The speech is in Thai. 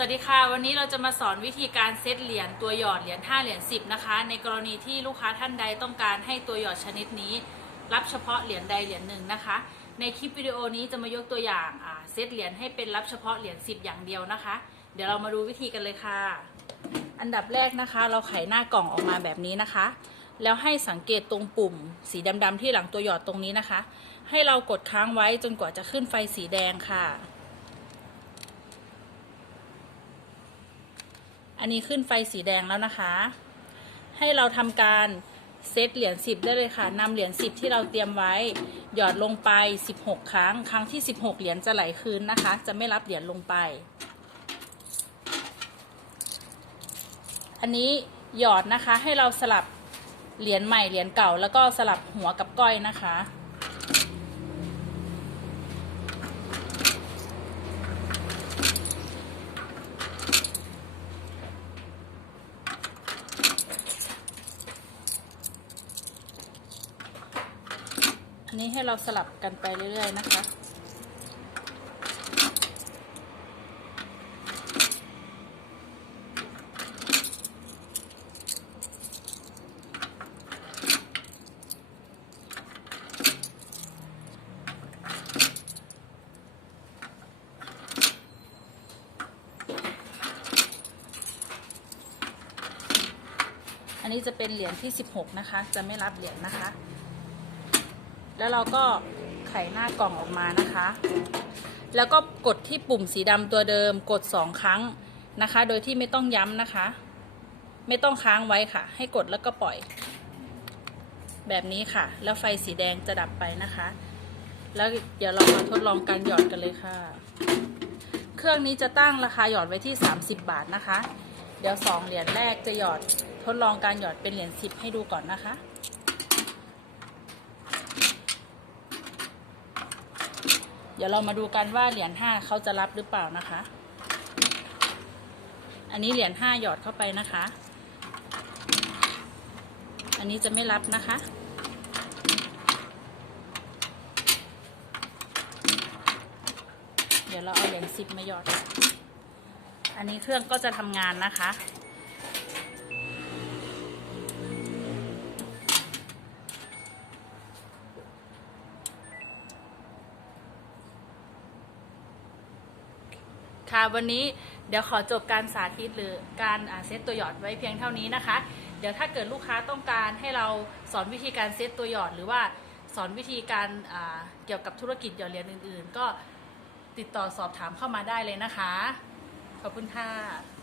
สวัสดีค่ะ วันนี้เราจะมาสอนวิธีการเซตเหรียญตัวหยอดเหรียญ5เหรียญ10 นะคะ ในกรณีที่ลูกค้าท่านใดต้องการให้ตัวหยอดชนิดนี้ รับเฉพาะเหรียญใดเหรียญหนึ่งนะคะ ในคลิปวิดีโอนี้จะมายกตัวอย่างเซตเหรียญให้เป็นรับเฉพาะเหรียญ10 อย่างเดียวนะคะ เดี๋ยวเรามาดูวิธีกันเลยค่ะ อันดับแรกนะคะ เราไขหน้ากล่องออกมาแบบนี้นะคะ แล้วให้สังเกตตรงปุ่ม สีดำๆที่หลังตัวหยอดตรงนี้นะคะ ให้เรากดค้างไว้จนกว่าจะขึ้นไฟสีแดงค่ะ อันนี้ขึ้นไฟสีแดงแล้วนะคะ ให้เราทำการเซตเหรียญ10ได้เลยค่ะนำเหรียญ10ที่เราเตรียมไว้ หยอดลงไป 16 ครั้ง ครั้งที่ 16 เหรียญจะไหลคืนนะคะ จะไม่รับเหรียญลงไป อันนี้หยอดนะคะให้เราสลับเหรียญใหม่เหรียญเก่า แล้วก็สลับหัวกับก้อยนะคะ อันนี้ให้เราสลับกันไปเรื่อยๆนะคะอันนี้จะเป็นเหรียญที่ 16 นะคะ จะไม่รับเหรียญนะคะ แล้วเราก็ไขหน้ากล่องออกมานะคะ แล้วก็กดที่ปุ่มสีดำตัวเดิมกดสองครั้งนะคะ โดยที่ไม่ต้องย้ำนะคะ ไม่ต้องค้างไว้ค่ะ ให้กดแล้วก็ปล่อย แบบนี้ค่ะ แล้วไฟสีแดงจะดับไปนะคะ แล้วเดี๋ยวเรามาทดลองการหยอดกันเลยค่ะ เครื่องนี้จะตั้งราคาหยอดไว้ที่ 30 บาทนะคะ เดี๋ยวสองเหรียญแรกจะหยอดทดลองการหยอดเป็นเหรียญ10 ให้ดูก่อนนะคะ เดี๋ยวเรามาดูกันว่าเหรียญห้าเขาจะรับหรือเปล่านะคะ อันนี้เหรียญห้าหยอดเข้าไปนะคะ อันนี้จะไม่รับนะคะ เดี๋ยวเราเอาเหรียญสิบมาหยอด อันนี้เครื่องก็จะทำงานนะคะ ค่ะวันนี้เดี๋ยวขอจบการสาธิตหรือการเซตตัวหยอดไว้เพียงเท่านี้นะคะ เดี๋ยวถ้าเกิดลูกค้าต้องการให้เราสอนวิธีการเซตตัวหยอด หรือว่าสอนวิธีการเกี่ยวกับธุรกิจหยอดเหรียญอื่น ๆ ก็ติดต่อสอบถามเข้ามาได้เลยนะคะ ขอบคุณค่ะ